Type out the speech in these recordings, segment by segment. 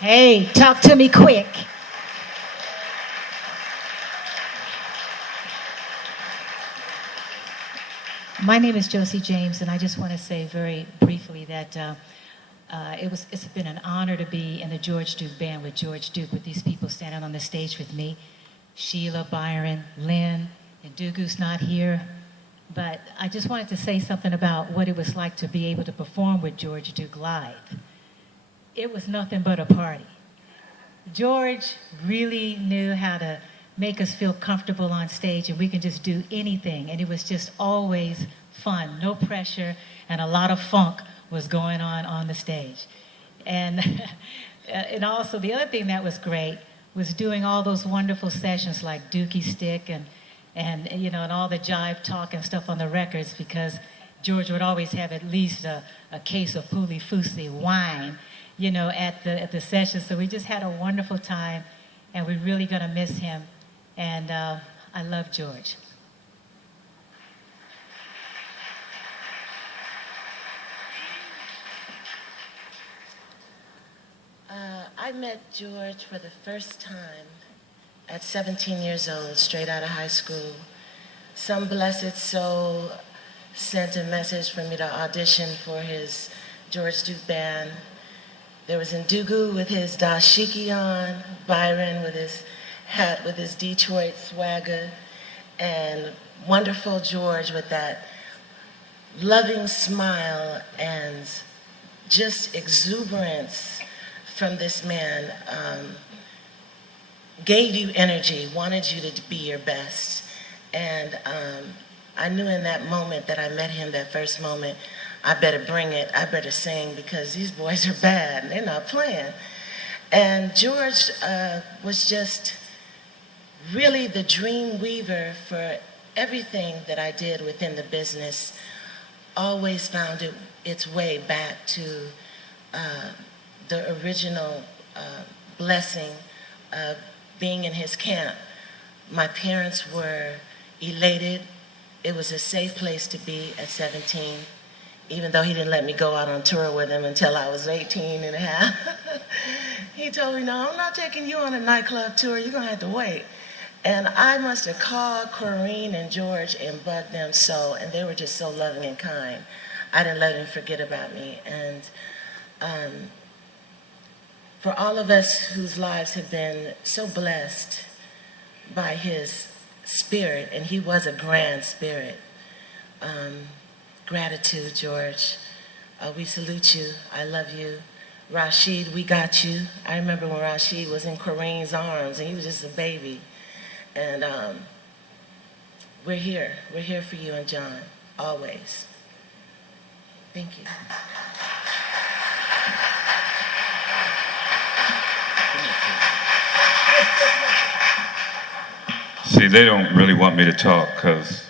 Hey, talk to me quick. My name is Josie James, and I just want to say very briefly that it's been an honor to be in the George Duke Band with George Duke, with these people standing on the stage with me. Sheila, Byron, Lynn, and Dugu's not here. But I just wanted to say something about what it was like to be able to perform with George Duke live. It was nothing but a party. George really knew how to make us feel comfortable on stage, and we can just do anything. And it was just always fun, no pressure, and a lot of funk was going on the stage. And, and also the other thing that was great was doing all those wonderful sessions like Dookie Stick and you know, and all the jive talk and stuff on the records, because George would always have at least a case of Puli Fusi wine, you know, at the session. So we just had a wonderful time, and we're really gonna miss him. And I love George. I met George for the first time at 17 years old, straight out of high school. Some blessed soul sent a message for me to audition for his George Duke Band. There was Ndugu with his dashiki on, Byron with his hat with his Detroit swagger, and wonderful George with that loving smile and just exuberance from this man. Gave you energy, wanted you to be your best. And I knew in that moment that I met him, that first moment, I better bring it, I better sing, because these boys are bad and they're not playing. And George was just really the dream weaver for everything that I did within the business. Always found its way back to the original blessing of being in his camp. My parents were elated. It was a safe place to be at 17, even though he didn't let me go out on tour with him until I was 18 and a half. He told me, no, I'm not taking you on a nightclub tour, you're gonna have to wait. And I must have called Corrine and George and bugged them so, and they were just so loving and kind. I didn't let him forget about me. And for all of us whose lives have been so blessed by his spirit, and he was a grand spirit, gratitude, George. We salute you. I love you. Rashid, we got you. I remember when Rashid was in Corrine's arms, and he was just a baby. And we're here. We're here for you and John, always. Thank you. See, they don't really want me to talk because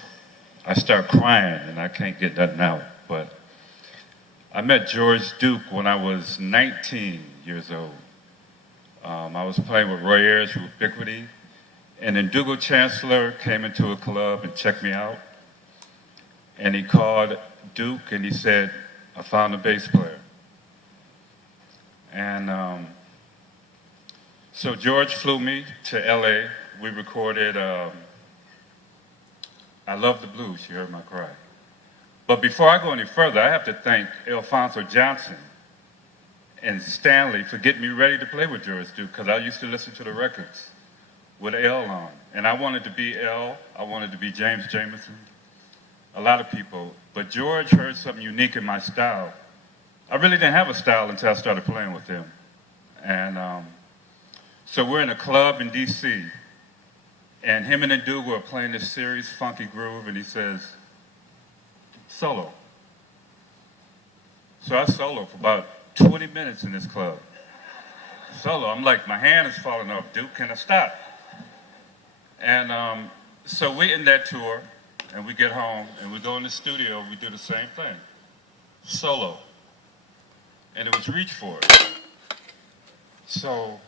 I start crying and I can't get nothing out. But I met George Duke when I was 19 years old. I was playing with Roy Ayers, Ubiquity, and then Dougal Chancellor came into a club and checked me out. And he called Duke and he said, I found a bass player. And so George flew me to LA. We recorded I Love the Blues, you heard my cry. But before I go any further, I have to thank Alfonso Johnson and Stanley for getting me ready to play with George Duke, because I used to listen to the records with L on. And I wanted to be L, I wanted to be James Jamerson, a lot of people. But George heard something unique in my style. I really didn't have a style until I started playing with him. And so we're in a club in DC, and him and Ndugu are playing this serious funky groove, and he says, solo. So I solo for about 20 minutes in this club. Solo, I'm like, my hand is falling off. Duke, can I stop? And so we end that tour, and we get home, and we go in the studio, we do the same thing. Solo. And it was Reach For It. So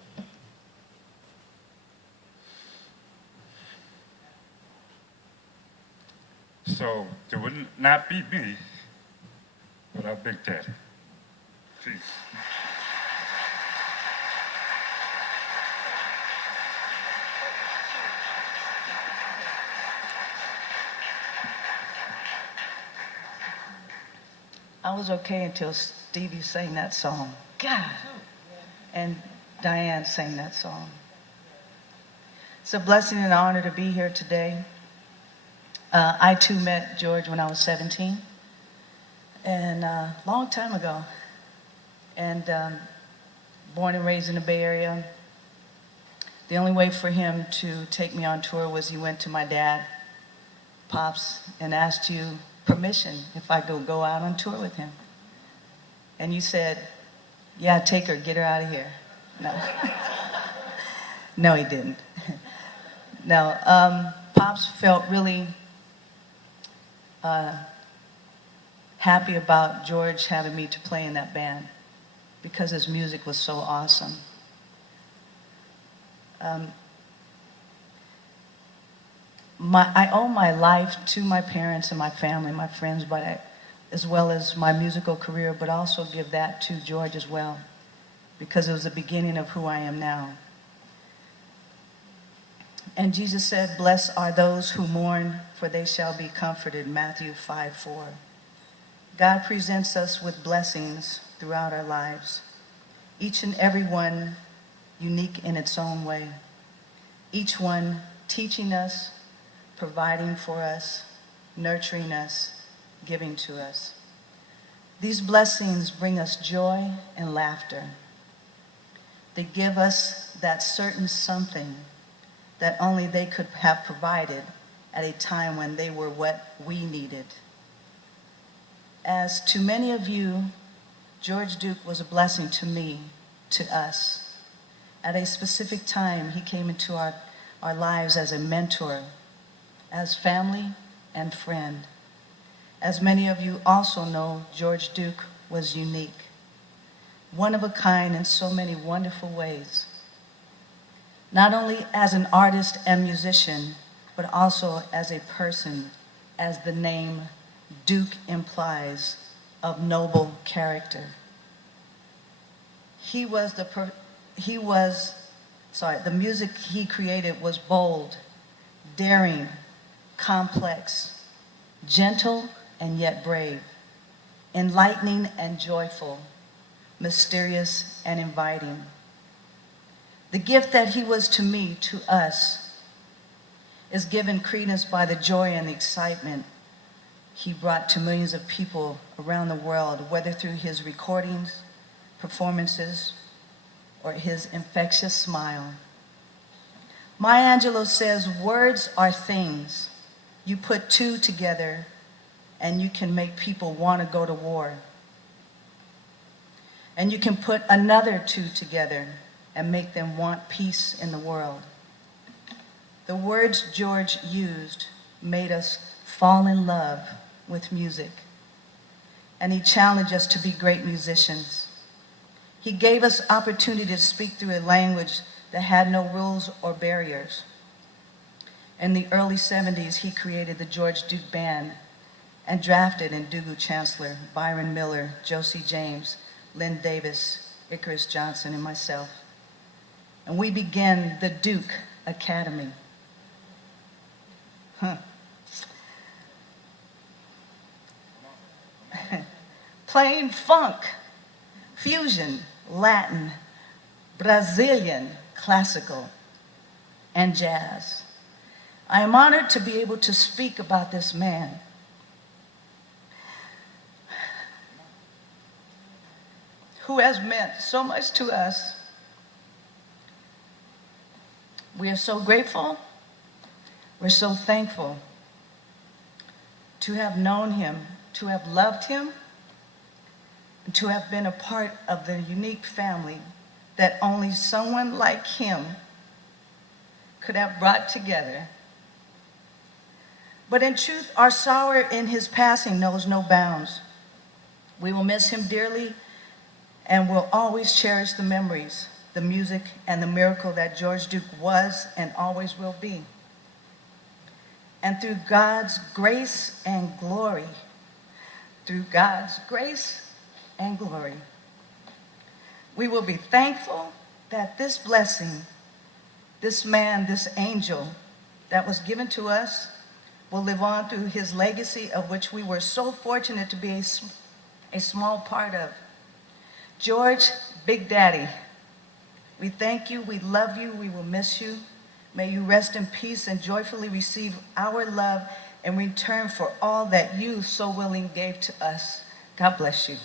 there would not be me without Big Daddy. Peace. I was okay until Stevie sang that song. God. And Diane sang that song. It's a blessing and an honor to be here today. I too met George when I was 17, and a long time ago. And born and raised in the Bay Area. The only way for him to take me on tour was he went to my dad, Pops, and asked you permission if I could go out on tour with him. And you said, yeah, take her, get her out of here. No. No, he didn't. No, Pops felt really happy about George having me to play in that band because his music was so awesome. I owe my life to my parents and my family, my friends, as well as my musical career, but also give that to George as well, because it was the beginning of who I am now. And Jesus said, "Blessed are those who mourn, for they shall be comforted," Matthew 5:4. God presents us with blessings throughout our lives, each and every one unique in its own way, each one teaching us, providing for us, nurturing us, giving to us. These blessings bring us joy and laughter. They give us that certain something that only they could have provided at a time when they were what we needed. As to many of you, George Duke was a blessing to me, to us. At a specific time, he came into our lives as a mentor, as family and friend. As many of you also know, George Duke was unique, one of a kind in so many wonderful ways. Not only as an artist and musician, but also as a person, as the name Duke implies, of noble character. The music he created was bold, daring, complex, gentle and yet brave, enlightening and joyful, mysterious and inviting. The gift that he was to me, to us, is given credence by the joy and the excitement he brought to millions of people around the world, whether through his recordings, performances, or his infectious smile. Maya Angelou says, "Words are things. You put two together and you can make people want to go to war. And you can put another two together and make them want peace in the world." The words George used made us fall in love with music, and he challenged us to be great musicians. He gave us opportunity to speak through a language that had no rules or barriers. In the early 70s, he created the George Duke Band and drafted in Ndugu Chancellor, Byron Miller, Josie James, Lynn Davis, Icarus Johnson, and myself. And we began the Duke Academy. Playing funk, fusion, Latin, Brazilian, classical, and jazz. I am honored to be able to speak about this man who has meant so much to us. We are so grateful, we're so thankful to have known him, to have loved him, and to have been a part of the unique family that only someone like him could have brought together. But in truth, our sorrow in his passing knows no bounds. We will miss him dearly and will always cherish the memories, the music, and the miracle that George Duke was and always will be. And through God's grace and glory, we will be thankful that this blessing, this man, this angel that was given to us will live on through his legacy, of which we were so fortunate to be a small part of. George, Big Daddy, we thank you, we love you, we will miss you. May you rest in peace and joyfully receive our love in return for all that you so willingly gave to us. God bless you.